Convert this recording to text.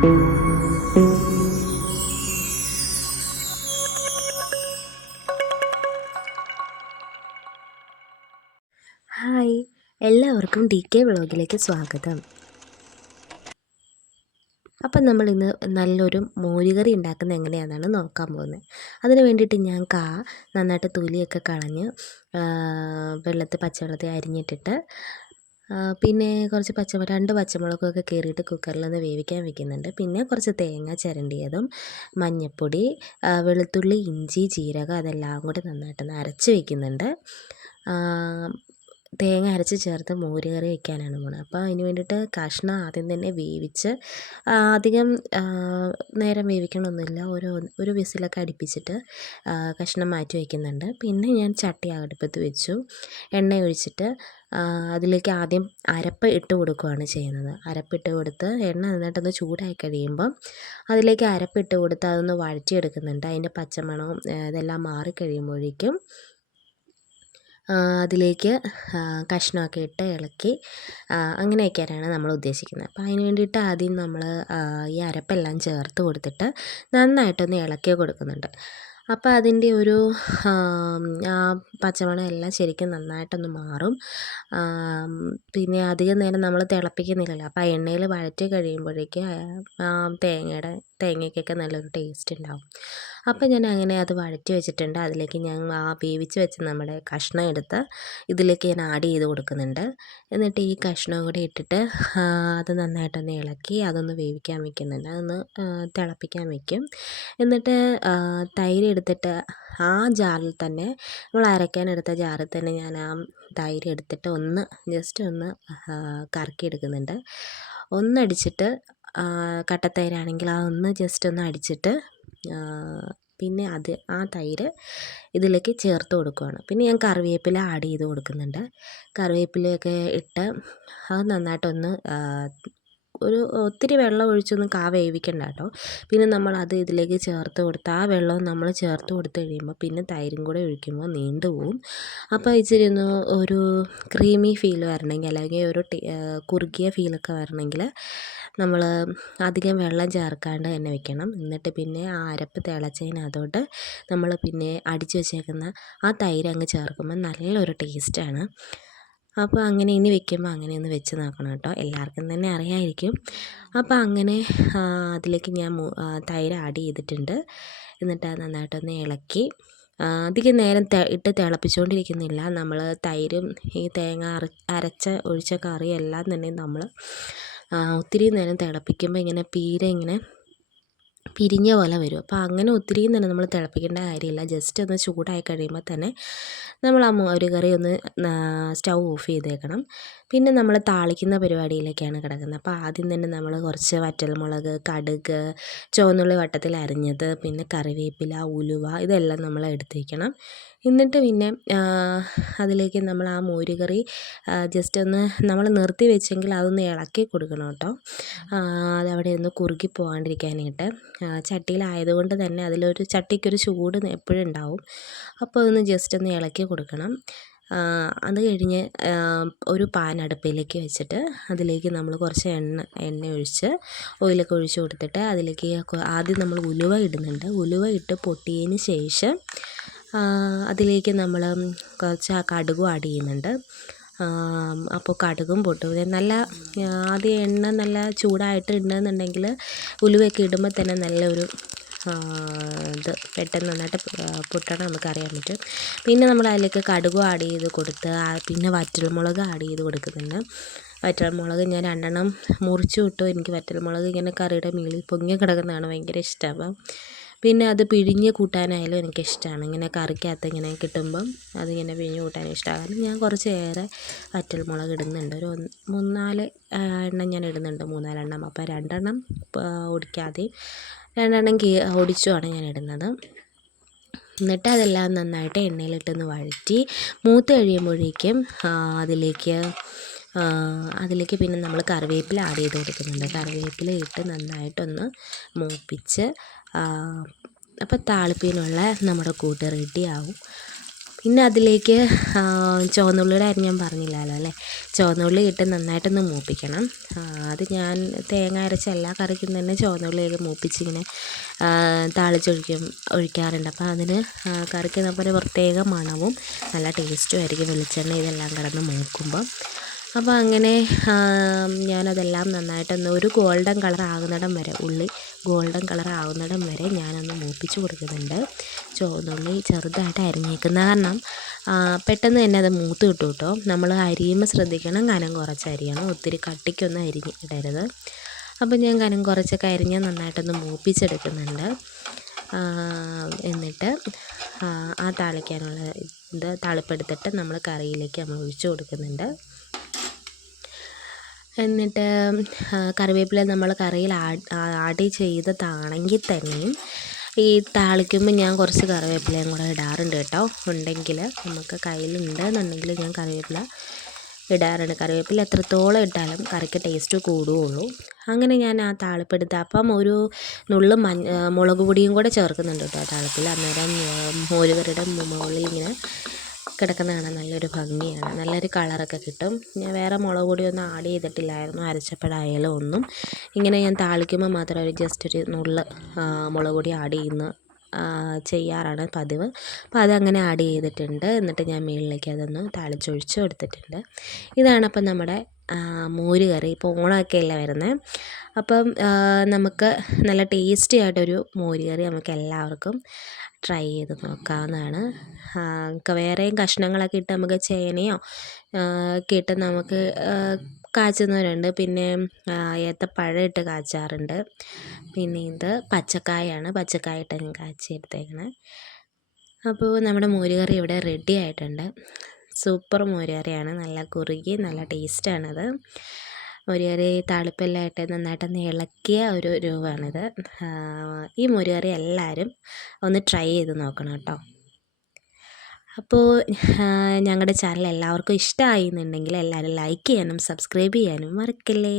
Hi, എല്ലാവർക്കും D K വ്ളോഗിലേക്ക് സ്വാഗതം. അപ്പം നമ്മളിന്ന് നല്ലൊരു മോരുകറി ഉണ്ടാക്കുന്നത് എങ്ങനെയാണെന്നാണ് നോക്കാൻ പോകുന്നത്. അതിന് വേണ്ടിയിട്ട് ഞാൻ നന്നായിട്ട് തൊലിയൊക്കെ കളഞ്ഞ് പച്ചവെള്ളത്തിൽ അരിഞ്ഞിട്ടിട്ട് പിന്നെ കുറച്ച് 2 പച്ചമുളകൊക്കെ കീറിയിട്ട് കുക്കറിലൊന്ന് വേവിക്കാൻ വെക്കുന്നുണ്ട്. പിന്നെ കുറച്ച് തേങ്ങ ചിരണ്ടിയതും മഞ്ഞൾപ്പൊടി, വെളുത്തുള്ളി, ഇഞ്ചി, ജീരകം അതെല്ലാം കൂടി നന്നായിട്ടൊന്ന് അരച്ച് വെക്കുന്നുണ്ട്. തേങ്ങ അരച്ച് ചേർത്ത് മോരുകറി വയ്ക്കാനാണ് പോകുന്നത്. അപ്പോൾ അതിന് വേണ്ടിയിട്ട് കഷ്ണം ആദ്യം തന്നെ വേവിച്ച് അധികം നേരം വേവിക്കണമൊന്നുമില്ല. ഒരു വിസിലൊക്കെ അടുപ്പിച്ചിട്ട് കഷ്ണം മാറ്റി വയ്ക്കുന്നുണ്ട്. പിന്നെ ഞാൻ ചട്ടി അടുപ്പത്ത് വെച്ചു. എണ്ണ ഒഴിച്ചിട്ട് അതിലേക്ക് ആദ്യം അരപ്പ് ഇട്ട് കൊടുക്കുകയാണ് ചെയ്യുന്നത്. അരപ്പിട്ട് കൊടുത്ത് എണ്ണ നന്നായിട്ടൊന്ന് ചൂടായി കഴിയുമ്പം അതിലേക്ക് അരപ്പിട്ട് കൊടുത്ത് അതൊന്ന് വഴറ്റിയെടുക്കുന്നുണ്ട്. അതിൻ്റെ പച്ചമണവും ഇതെല്ലാം മാറിക്കഴിയുമ്പോഴേക്കും അതിലേക്ക് കഷ്ണമൊക്കെ ഇട്ട് ഇളക്കി അങ്ങനെ വയ്ക്കാനാണ് നമ്മൾ ഉദ്ദേശിക്കുന്നത്. അപ്പോൾ അതിന് വേണ്ടിയിട്ട് ആദ്യം നമ്മൾ ഈ അരപ്പെല്ലാം ചേർത്ത് കൊടുത്തിട്ട് നന്നായിട്ടൊന്ന് ഇളക്കി കൊടുക്കുന്നുണ്ട്. അപ്പോൾ അതിൻ്റെ ഒരു ആ പച്ചമണം എല്ലാം ശരിക്കും നന്നായിട്ടൊന്ന് മാറും. പിന്നെ അധികം നേരം നമ്മൾ തിളപ്പിക്കുന്നില്ലല്ലോ. അപ്പോൾ ആ എണ്ണയിൽ വഴറ്റി കഴിയുമ്പോഴേക്ക് തേങ്ങയ്ക്കൊക്കെ നല്ലൊരു ടേസ്റ്റ് ഉണ്ടാവും. അപ്പോൾ ഞാൻ അങ്ങനെ അത് വഴറ്റി വെച്ചിട്ടുണ്ട്. അതിലേക്ക് ഞാൻ വേവിച്ച് വെച്ച് നമ്മുടെ കഷ്ണം എടുത്ത് ഇതിലേക്ക് ഞാൻ ആഡ് ചെയ്ത് കൊടുക്കുന്നുണ്ട്. എന്നിട്ട് ഈ കഷ്ണം കൂടി ഇട്ടിട്ട് അത് നന്നായിട്ടൊന്ന് ഇളക്കി അതൊന്ന് വേവിക്കാൻ വെക്കുന്നുണ്ട്. അതൊന്ന് തിളപ്പിക്കാൻ വെക്കും. എന്നിട്ട് തൈര് എടുത്തിട്ട് ആ ജാറിൽ തന്നെ നമ്മൾ അരയ്ക്കാനെടുത്ത ജാറിൽ തന്നെ ഞാൻ ആ തൈര് എടുത്തിട്ട് ജസ്റ്റ് ഒന്ന് കറക്കി എടുക്കുന്നുണ്ട്. ഒന്നടിച്ചിട്ട് കട്ടത്തൈരാണെങ്കിൽ ജസ്റ്റ് ഒന്ന് അടിച്ചിട്ട് പിന്നെ ആ തൈര് ഇതിലേക്ക് ചേർത്ത് കൊടുക്കുകയാണ്. പിന്നെ ഞാൻ കറിവേപ്പില ആഡ് ചെയ്ത് കൊടുക്കുന്നുണ്ട്. കറിവേപ്പിലയൊക്കെ ഇട്ട് അത് നന്നായിട്ടൊന്ന് ഒത്തിരി വെള്ളം ഒഴിച്ചൊന്നും വേവിക്കണ്ട കേട്ടോ. പിന്നെ നമ്മളത് ഇതിലേക്ക് ചേർത്ത് കൊടുത്ത് ആ വെള്ളവും നമ്മൾ ചേർത്ത് കൊടുത്ത് കഴിയുമ്പോൾ പിന്നെ തൈരും കൂടെ ഒഴിക്കുമ്പോൾ നീണ്ടു പോവും. അപ്പോൾ ഇച്ചിരി ഒന്ന് ഒരു ക്രീമി ഫീൽ വരണമെങ്കിൽ അല്ലെങ്കിൽ ഒരു കുറുകിയ ഫീലൊക്കെ വരണമെങ്കിൽ നമ്മൾ അധികം വെള്ളം ചേർക്കാണ്ട് തന്നെ വെക്കണം. എന്നിട്ട് പിന്നെ ആ അരപ്പ് തിളച്ചതിനകത്തോട്ട് നമ്മൾ പിന്നെ അടിച്ച് വെച്ചേക്കുന്ന ആ തൈര് അങ്ങ് ചേർക്കുമ്പോൾ നല്ലൊരു ടേസ്റ്റാണ്. അപ്പോൾ അങ്ങനെ ഇനി വെക്കുമ്പോൾ അങ്ങനെ ഒന്ന് വെച്ച് നോക്കണം കേട്ടോ. എല്ലാവർക്കും തന്നെ അറിയാമായിരിക്കും. അപ്പോൾ അങ്ങനെ അതിലേക്ക് ഞാൻ തൈര് ആഡ് ചെയ്തിട്ടുണ്ട്. എന്നിട്ട് അത് നന്നായിട്ടൊന്ന് ഇളക്കി അധികം നേരം ഇട്ട് തിളപ്പിച്ചുകൊണ്ടിരിക്കുന്നില്ല. നമ്മൾ തൈരും ഈ തേങ്ങ ഒഴിച്ച കറിയെല്ലാം തന്നെ നമ്മൾ ഒത്തിരി നേരം തിളപ്പിക്കുമ്പോൾ ഇങ്ങനെ ഇങ്ങനെ പിരിഞ്ഞ പോലെ വരും. അപ്പോൾ അങ്ങനെ ഒത്തിരിയും തന്നെ നമ്മൾ തിളപ്പിക്കേണ്ട കാര്യമില്ല. ജസ്റ്റ് ഒന്ന് ചൂടായി കഴിയുമ്പോൾ തന്നെ നമ്മൾ ആ മോരുകറി ഒന്ന് സ്റ്റൗ ഓഫ് ചെയ്തേക്കണം. പിന്നെ നമ്മൾ താളിക്കുന്ന പരിപാടിയിലേക്കാണ് കിടക്കുന്നത്. അപ്പോൾ ആദ്യം തന്നെ നമ്മൾ കുറച്ച് വറ്റൽമുളക്, കടുക്, ചുവന്നുള്ളി വട്ടത്തിൽ അരിഞ്ഞത്, പിന്നെ കറിവേപ്പില, ഉലുവ ഇതെല്ലാം നമ്മൾ എടുത്ത് വയ്ക്കണം. എന്നിട്ട് പിന്നെ അതിലേക്ക് നമ്മൾ ആ മോരുകറി ജസ്റ്റ് ഒന്ന് നമ്മൾ നിർത്തി വെച്ചെങ്കിൽ അതൊന്ന് ഇളക്കി കൊടുക്കണം കേട്ടോ. അതവിടെ ഒന്ന് കുറുകി പോകാണ്ടിരിക്കാനായിട്ട്. ചട്ടിയിലായതുകൊണ്ട് തന്നെ ചട്ടിക്കൊരു ചൂട് എപ്പോഴും ഉണ്ടാവും. അപ്പോൾ അതൊന്ന് ജസ്റ്റ് ഒന്ന് ഇളക്കി കൊടുക്കണം. അത് കഴിഞ്ഞ് ഒരു പാൻ അടുപ്പിലേക്ക് വെച്ചിട്ട് അതിലേക്ക് നമ്മൾ കുറച്ച് എണ്ണ ഒഴിച്ച് ഓയിലൊക്കെ ഒഴിച്ച് കൊടുത്തിട്ട് അതിലേക്ക് ആദ്യം നമ്മൾ ഉലുവ ഇടുന്നുണ്ട്. ഉലുവ ഇട്ട് പൊട്ടിയതിന് ശേഷം അതിലേക്ക് നമ്മൾ കുറച്ച് കടുകും ആഡ് ചെയ്യുന്നുണ്ട്. അപ്പോൾ കടുകും പൊട്ടും ആദ്യം എണ്ണ നല്ല ചൂടായിട്ട് ഇടുന്നുണ്ടെങ്കിൽ ഉലുവയൊക്കെ ഇടുമ്പോൾ തന്നെ നല്ലൊരു പെട്ടെന്ന് നന്നായിട്ട് പൊട്ടണം നമുക്കറിയാൻ പറ്റും. പിന്നെ നമ്മൾ അതിലേക്ക് കടുകും ആഡ് ചെയ്ത് കൊടുത്ത് പിന്നെ വറ്റൽമുളക് ആഡ് ചെയ്ത് കൊടുക്കുന്നുണ്ട്. വറ്റൽമുളക് ഞാൻ 2 മുറിച്ച് വിട്ടു. എനിക്ക് വറ്റൽമുളക് ഇങ്ങനെ കറിയുടെ മുകളിൽ പൊങ്ങി കിടക്കുന്നതാണ് ഭയങ്കര ഇഷ്ടം. പിന്നെ അത് പിഴിഞ്ഞ് കൂട്ടാനായാലും എനിക്കിഷ്ടമാണ്. ഇങ്ങനെ കറിക്കകത്ത് ഇങ്ങനെ കിട്ടുമ്പം അതിങ്ങനെ പിഴിഞ്ഞ് കൂട്ടാൻ ഇഷ്ടമാണ്. ഞാൻ കുറച്ചേറെ വറ്റൽമുളക് ഇടുന്നുണ്ട്. ഒരു 3-4 എണ്ണം ഞാൻ ഇടുന്നുണ്ട്. 3-4 എണ്ണം. അപ്പോൾ 2 എണ്ണം ഒടിക്കാതെ 2 എണ്ണം ഒടിച്ചുമാണ് ഞാൻ ഇടുന്നത്. എന്നിട്ട് അതെല്ലാം നന്നായിട്ട് എണ്ണയിലിട്ടൊന്ന് വഴറ്റി മൂത്ത് കഴിയുമ്പോഴേക്കും അതിലേക്ക് പിന്നെ നമ്മൾ കറിവേപ്പില ആഡ് ചെയ്ത് കൊടുക്കുന്നുണ്ട്. കറിവേപ്പില ഇട്ട് നന്നായിട്ടൊന്ന് മൂപ്പിച്ച് അപ്പോൾ താളിപ്പിനുള്ള നമ്മുടെ കൂട്ട് റെഡിയാവും. പിന്നെ അതിലേക്ക് ചുവന്നുള്ളിയുടെ കാര്യം ഞാൻ പറഞ്ഞില്ലല്ലോ അല്ലേ. ചുവന്നുള്ളി ഇട്ട് നന്നായിട്ടൊന്ന് മൂപ്പിക്കണം. അത് ഞാൻ തേങ്ങ അരച്ച എല്ലാ കറിക്കും തന്നെ ചുവന്നുള്ളിയൊക്കെ മൂപ്പിച്ചിങ്ങനെ ഒഴിക്കാറുണ്ട്. അപ്പോൾ അതിന് കറിക്ക് ഒരു പ്രത്യേക മണവും നല്ല ടേസ്റ്റും ആയിരിക്കും വെളിച്ചെണ്ണ ഇതെല്ലാം കിടന്ന് മൂക്കുമ്പോൾ. അപ്പോൾ അങ്ങനെ ഞാനതെല്ലാം നന്നായിട്ടൊന്ന് ഒരു ഗോൾഡൻ കളർ ആകുന്നിടം വരെ, ഉള്ളി ഗോൾഡൻ കളർ ആകുന്നിടം വരെ ഞാനൊന്ന് മൂപ്പിച്ച് കൊടുക്കുന്നുണ്ട്. ചുവന്നുള്ളി ചെറുതായിട്ട് അരിഞ്ഞേക്കുന്ന കാരണം പെട്ടെന്ന് തന്നെ അത് മൂത്ത് കിട്ടും കേട്ടോ. നമ്മൾ അരിയുമ്പോൾ ശ്രദ്ധിക്കണം, കനം കുറച്ച് അരിയണം, ഒത്തിരി കട്ടിക്കൊന്നും ഇടരുത്. അപ്പം ഞാൻ കനം കുറച്ചൊക്കെ അരിഞ്ഞ് നന്നായിട്ടൊന്ന് മൂപ്പിച്ചെടുക്കുന്നുണ്ട്. എന്നിട്ട് ആ താളിക്കാനുള്ള താളിപ്പെടുത്തിട്ട് നമ്മൾ കറിയിലേക്ക് നമ്മൾ ഒഴിച്ചു കൊടുക്കുന്നുണ്ട്. എന്നിട്ട് കറിവേപ്പില നമ്മൾ കറിയിൽ ആഡ് ചെയ്തതാണെങ്കിൽ തന്നെയും ഈ താളിക്കുമ്പോൾ ഞാൻ കുറച്ച് കറിവേപ്പിലയും കൂടെ ഇടാറുണ്ട് കേട്ടോ. ഉണ്ടെങ്കിൽ നമുക്ക് കയ്യിലുണ്ടെന്നുണ്ടെങ്കിൽ ഞാൻ കറിവേപ്പില ഇടാറുണ്ട്. കറിവേപ്പില എത്രത്തോളം ഇട്ടാലും കറിക്ക് ടേസ്റ്റ് കൂടുകയുള്ളൂ. അങ്ങനെ ഞാൻ ആ താളിപ്പെടുത്ത് അപ്പം ഒരു നുള്ള് മുളക് പൊടിയും കൂടെ ചേർക്കുന്നുണ്ട് കേട്ടോ ആ താളിപ്പിൽ. അന്നേരം മോരുകറിയുടെ മുകളിൽ ഇങ്ങനെ കിടക്കുന്ന കാണാൻ നല്ലൊരു ഭംഗിയാണ്, നല്ലൊരു കളറൊക്കെ കിട്ടും. ഞാൻ വേറെ മുളക് പൊടിയൊന്നും ആഡ് ചെയ്തിട്ടില്ലായിരുന്നു അരച്ചപ്പോഴായാലും ഒന്നും. ഇങ്ങനെ ഞാൻ താളിക്കുമ്പോൾ മാത്രം ജസ്റ്റ് ഒരു നുള്ള് മുളക് പൊടി ചെയ്യാറാണ് പതിവ്. അപ്പോൾ അതങ്ങനെ ആഡ് ചെയ്തിട്ടുണ്ട്. എന്നിട്ട് ഞാൻ മുകളിലേക്ക് അതൊന്ന് താളിച്ചൊഴിച്ച് കൊടുത്തിട്ടുണ്ട്. ഇതാണ് അപ്പം നമ്മുടെ മോര് കറി. ഇപ്പോൾ ഓണമൊക്കെ അല്ലേ വരുന്നത്. അപ്പം നമുക്ക് നല്ല ടേസ്റ്റി ആയിട്ടൊരു മോര് കറി നമുക്ക് എല്ലാവർക്കും ട്രൈ ചെയ്ത് നോക്കാവുന്നതാണ്. വേറെയും കഷ്ണങ്ങളൊക്കെ ഇട്ട് നമുക്ക് ചേനയോ ഒക്കെ ഇട്ട് നമുക്ക് കാച്ചുന്നവരുണ്ട്. പിന്നെ ഏത്തപ്പഴം ഇട്ട് കാച്ചാറുണ്ട്. പിന്നെ ഇത് പച്ചക്കായ ഇട്ട് ഞാൻ കാച്ചിയെടുത്തേക്കണേ. അപ്പോൾ നമ്മുടെ മോര് കറി ഇവിടെ റെഡി ആയിട്ടുണ്ട്. സൂപ്പർ മോര് കറിയാണ്, നല്ല കുറുകി നല്ല ടേസ്റ്റാണത്. മോര് കറി താളിപ്പെല്ലാം ഇട്ട് നന്നായിട്ടൊന്ന് ഇളക്കിയ ഒരു രൂപമാണിത്. ഈ മോര് കറി എല്ലാവരും ഒന്ന് ട്രൈ ചെയ്ത് നോക്കണം കേട്ടോ. അപ്പോൾ ഞങ്ങളുടെ ചാനൽ എല്ലാവർക്കും ഇഷ്ടമായി എന്നുണ്ടെങ്കിൽ എല്ലാവരും ലൈക്ക് ചെയ്യാനും സബ്സ്ക്രൈബ് ചെയ്യാനും മറക്കല്ലേ.